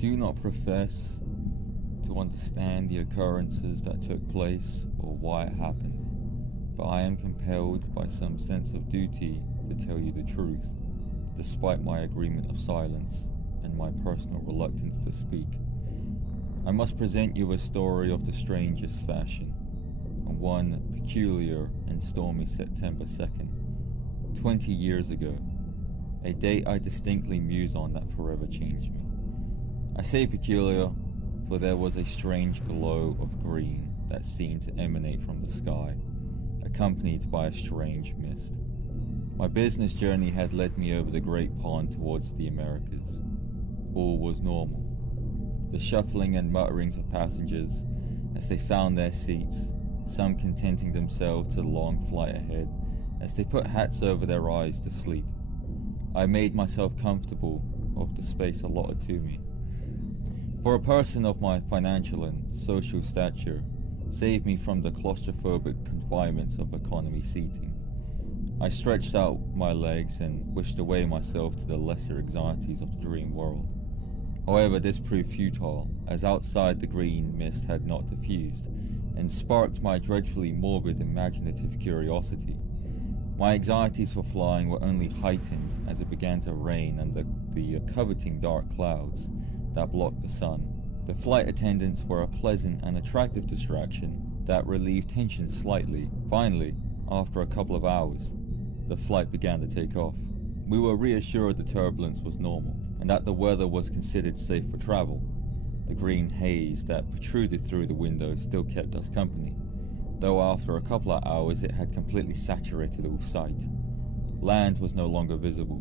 do not profess to understand the occurrences that took place or why it happened, but I am compelled by some sense of duty to tell you the truth, despite my agreement of silence and my personal reluctance to speak. I must present you a story of the strangest fashion, on one peculiar and stormy September 2nd, 20 years ago, a date I distinctly muse on that forever changed me. I say peculiar, for there was a strange glow of green that seemed to emanate from the sky, accompanied by a strange mist. My business journey had led me over the great pond towards the Americas. All was normal. The shuffling and mutterings of passengers as they found their seats, some contenting themselves to the long flight ahead as they put hats over their eyes to sleep. I made myself comfortable of the space allotted to me. For a person of my financial and social stature, saved me from the claustrophobic confinements of economy seating. I stretched out my legs and wished away myself to the lesser anxieties of the dream world. However, this proved futile, as outside the green mist had not diffused, and sparked my dreadfully morbid imaginative curiosity. My anxieties for flying were only heightened as it began to rain under the coveting dark clouds that blocked the sun. The flight attendants were a pleasant and attractive distraction that relieved tension slightly. Finally, after a couple of hours, the flight began to take off. We were reassured the turbulence was normal, and that the weather was considered safe for travel. The green haze that protruded through the window still kept us company, though after a couple of hours it had completely saturated all sight. Land was no longer visible.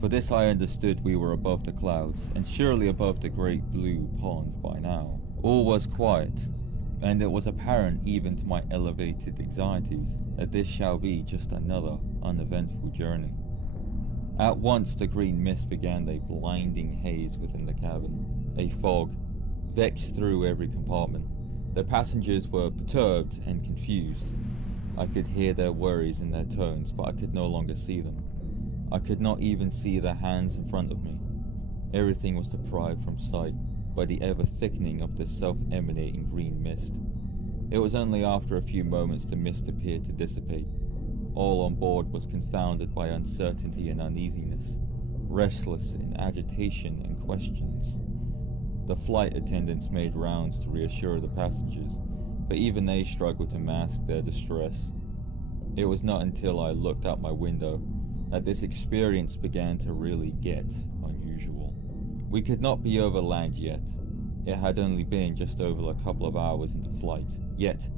For this I understood we were above the clouds, and surely above the great blue pond by now. All was quiet, and it was apparent even to my elevated anxieties that this shall be just another uneventful journey. At once the green mist began a blinding haze within the cabin. A fog vexed through every compartment. The passengers were perturbed and confused. I could hear their worries in their tones, but I could no longer see them. I could not even see the hands in front of me. Everything was deprived from sight by the ever-thickening of the self-emanating green mist. It was only after a few moments the mist appeared to dissipate. All on board was confounded by uncertainty and uneasiness, restless in agitation and questions. The flight attendants made rounds to reassure the passengers, but even they struggled to mask their distress. It was not until I looked out my window that this experience began to really get unusual. We could not be over land yet. It had only been just over a couple of hours into flight. Yet,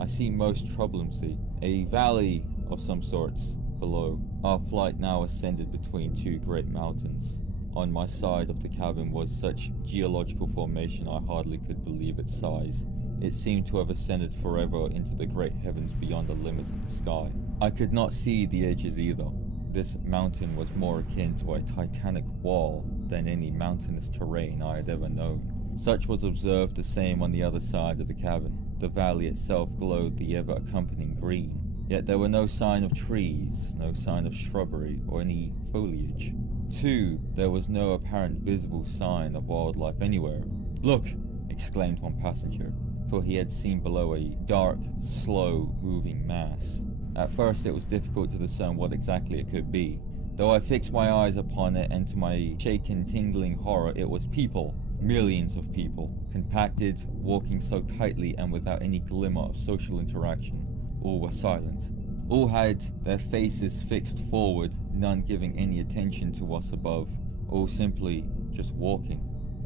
I see most troublingly a valley of some sorts below. Our flight now ascended between two great mountains. On my side of the cabin was such geological formation I hardly could believe its size. It seemed to have ascended forever into the great heavens beyond the limits of the sky. I could not see the edges either. This mountain was more akin to a titanic wall than any mountainous terrain I had ever known. Such was observed the same on the other side of the cabin. The valley itself glowed the ever-accompanying green, yet there were no sign of trees, no sign of shrubbery or any foliage. Too, there was no apparent visible sign of wildlife anywhere. "Look!" exclaimed one passenger, for he had seen below a dark, slow-moving mass. At first it was difficult to discern what exactly it could be, though I fixed my eyes upon it, and to my shaken, tingling horror it was people. Millions of people, compacted, walking so tightly and without any glimmer of social interaction. All were silent. All had their faces fixed forward, none giving any attention to us above. All simply just walking.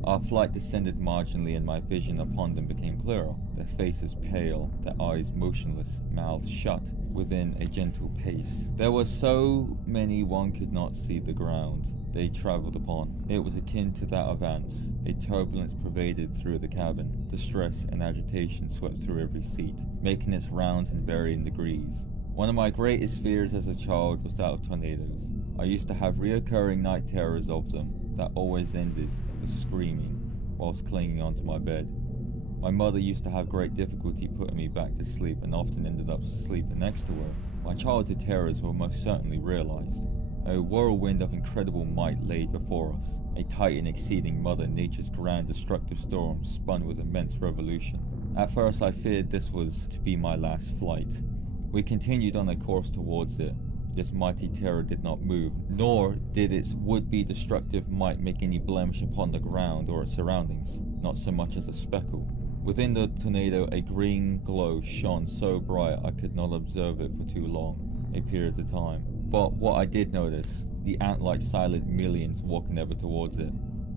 Our flight descended marginally and my vision upon them became clearer. Their faces pale, their eyes motionless, mouths shut within a gentle pace. There were so many one could not see the ground they travelled upon. It was akin to that of ants. A turbulence pervaded through the cabin. Distress and agitation swept through every seat, making its rounds in varying degrees. One of my greatest fears as a child was that of tornadoes. I used to have reoccurring night terrors of them that always ended with screaming whilst clinging onto my bed. My mother used to have great difficulty putting me back to sleep and often ended up sleeping next to her. My childhood terrors were most certainly realized. A whirlwind of incredible might laid before us. A titan exceeding Mother Nature's grand destructive storm spun with immense revolution. At first I feared this was to be my last flight. We continued on a course towards it. This mighty terror did not move, nor did its would-be destructive might make any blemish upon the ground or its surroundings, not so much as a speckle. Within the tornado a green glow shone so bright I could not observe it for too long, a period of time. But what I did notice, the ant-like silent millions walking ever towards it,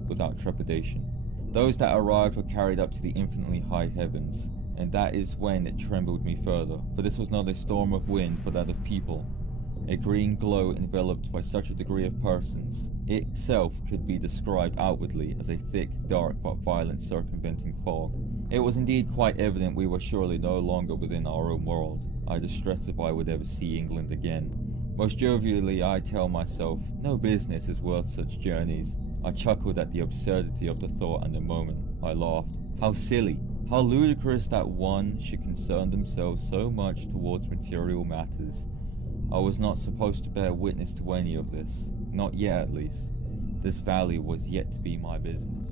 without trepidation. Those that arrived were carried up to the infinitely high heavens, and that is when it trembled me further, for this was not a storm of wind, but that of people. A green glow enveloped by such a degree of persons, itself could be described outwardly as a thick, dark, but violent circumventing fog. It was indeed quite evident we were surely no longer within our own world. I distressed if I would ever see England again. Most jovially I tell myself, no business is worth such journeys. I chuckled at the absurdity of the thought and the moment. I laughed. How silly, how ludicrous that one should concern themselves so much towards material matters. I was not supposed to bear witness to any of this, not yet at least. This valley was yet to be my business.